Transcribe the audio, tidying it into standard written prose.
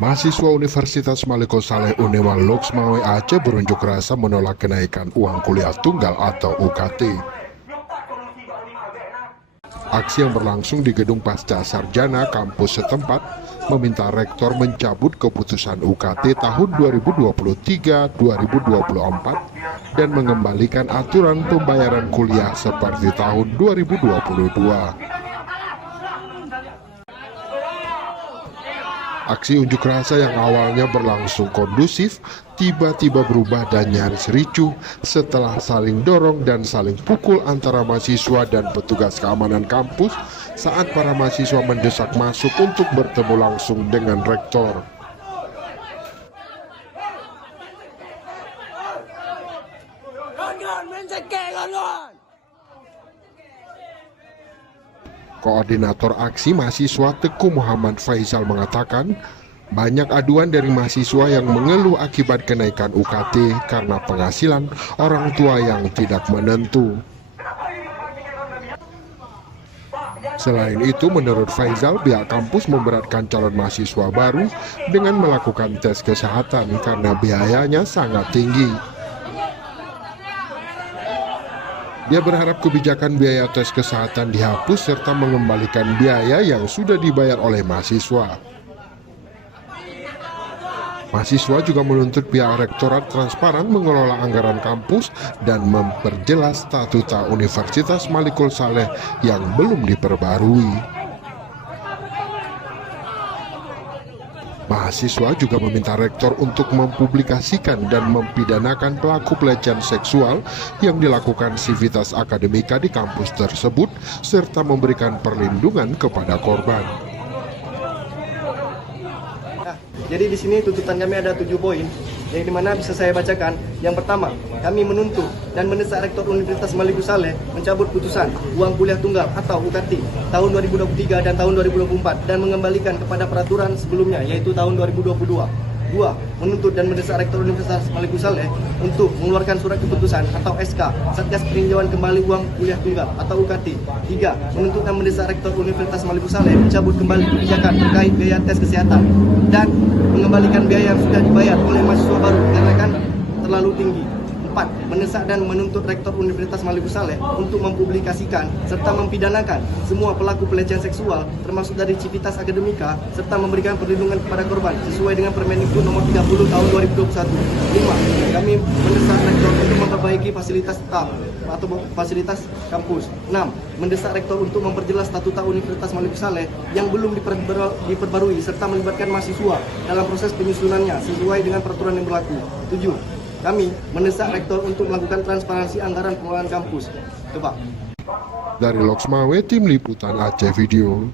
Mahasiswa Universitas Maliko Saleh Unewa Loksmawe Aceh berunjuk rasa menolak kenaikan uang kuliah tunggal atau UKT. Aksi yang berlangsung di gedung Pasca Sarjana kampus setempat meminta rektor mencabut keputusan UKT tahun 2023-2024 dan mengembalikan aturan pembayaran kuliah seperti tahun 2022. Aksi unjuk rasa yang awalnya berlangsung kondusif, tiba-tiba berubah dan nyaris ricuh setelah saling dorong dan saling pukul antara mahasiswa dan petugas keamanan kampus saat para mahasiswa mendesak masuk untuk bertemu langsung dengan rektor. Koordinator aksi mahasiswa Teguh Muhammad Faisal mengatakan, banyak aduan dari mahasiswa yang mengeluh akibat kenaikan UKT karena penghasilan orang tua yang tidak menentu. Selain itu, menurut Faisal, pihak kampus memberatkan calon mahasiswa baru dengan melakukan tes kesehatan karena biayanya sangat tinggi. Dia berharap kebijakan biaya tes kesehatan dihapus serta mengembalikan biaya yang sudah dibayar oleh mahasiswa. Mahasiswa juga menuntut pihak rektorat transparan mengelola anggaran kampus dan memperjelas statuta Universitas Maliko Saleh yang belum diperbarui. Mahasiswa juga meminta rektor untuk mempublikasikan dan mempidanakan pelaku pelecehan seksual yang dilakukan Civitas Akademika di kampus tersebut serta memberikan perlindungan kepada korban. Nah, jadi di sini tuntutan kami ada 7 poin, yang dimana bisa saya bacakan. Yang pertama, kami menuntut dan mendesak Rektor Universitas Maliko Saleh mencabut putusan uang kuliah tunggal atau UKT tahun 2023 dan tahun 2024 dan mengembalikan kepada peraturan sebelumnya yaitu tahun 2022. 2. Menuntut dan mendesak Rektor Universitas Maliko Saleh untuk mengeluarkan surat keputusan atau SK Satgas Peninjauan Kembali Uang Kuliah Tunggal atau UKT. 3. Menuntut dan mendesak Rektor Universitas Maliko Saleh mencabut kembali kebijakan terkait biaya tes kesehatan dan mengembalikan biaya yang sudah dibayar oleh mahasiswa baru karena kan terlalu tinggi. 4. Mendesak dan menuntut Rektor Universitas Maliko Saleh untuk mempublikasikan serta mempidanakan semua pelaku pelecehan seksual termasuk dari Civitas Akademika serta memberikan perlindungan kepada korban sesuai dengan Permendikbud nomor 30 tahun 2021. 5. Kami mendesak Rektor untuk memperbaiki fasilitas staff atau fasilitas kampus. 6. Mendesak Rektor untuk memperjelas statuta Universitas Maliko Saleh yang belum diperbarui serta melibatkan mahasiswa dalam proses penyusunannya sesuai dengan peraturan yang berlaku. 7. Kami mendesak Rektor untuk melakukan transparansi anggaran pengelolaan kampus. Coba. Dari Loksmawe, Tim Liputan Aceh Video.